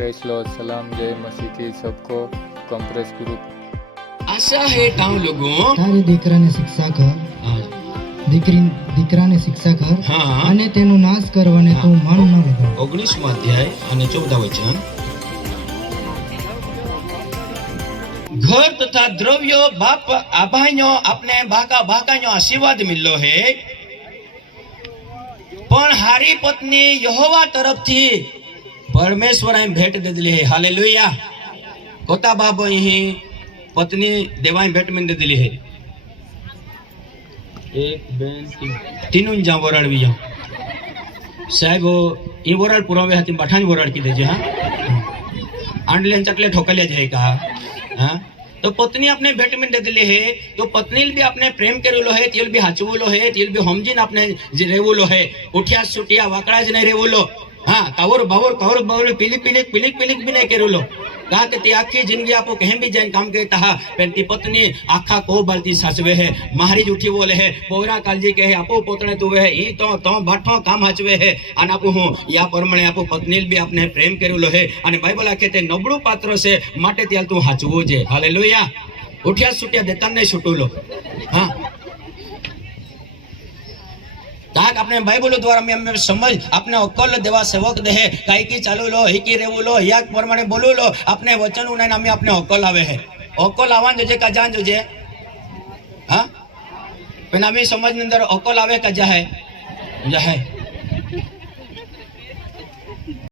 Press लो सलाम जय मसीह की सबको कंप्रेस ग्रुप। आशा है टाउन लोगों તારી દીકરાને શિક્ષા કર, દીકરાને શિક્ષા કર હા. અને તેનો નાશ કર અને તું મન ન બગાડ. 19મો અધ્યાય અને 14 વચન घर तथा द्रव्य बाप आभाइयो अपने बाकानो आशीर्वाद मिलो है पण हारी पत्नी यहोवा तरफ थी परमेश्वर भेट दे दिली है। हालेलुया। कोता बाप ही पत्नी देवाई भेट में दे दिली है। एक बेन तीनों जा वराळवी जा साहेब ये वराळ पुरावे हाती बठाण वराळ की देजे। हाँ आंडले चकले ठोकल्या जाए का। हाँ तो पत्नी अपने भेट में दे दिली है तो पत्नी भी अपने प्रेम करेलो है तेल भी हाचवलो है तेल भी हमजीन अपने रेवलो है उठिया सुटिया वाकड़ा ज नहीं रेवलो। हाँ कावर बावर पिलिक भी नहीं करेलो कहा कि ते आखी जिंदगी आपो कहीं भी जाइन काम करता हा पण ती पत्नी आखा को बालती साचवे है महारी उठी बोले है पोरा कालजी कहे आपो पोतणे तुवे है ई तो बाठो काम हाचवे है अन आपो हूँ या परमणे आपो पत्नी भी अपने प्रेम करेलो है अने बाइबल आखे ते नबळू पात्र से माटे त्याल तू हाचवो जे। हालेलुया। उठिया सुटिया देता नहीं छुटूलो। हाँ ताक अपने बाइबल द्वारा में समझ अपने अक्कल देवा सेवक दे है काई की चालू लो ही की रेवू लो या प्रमाणे बोलू लो अपने वचन उन्हें नामे अपने अक्कल आवे है अक्कल आवान जो जे का जान जो जे। हाँ पण आमी समझ ने अंदर अक्कल आवे का जा है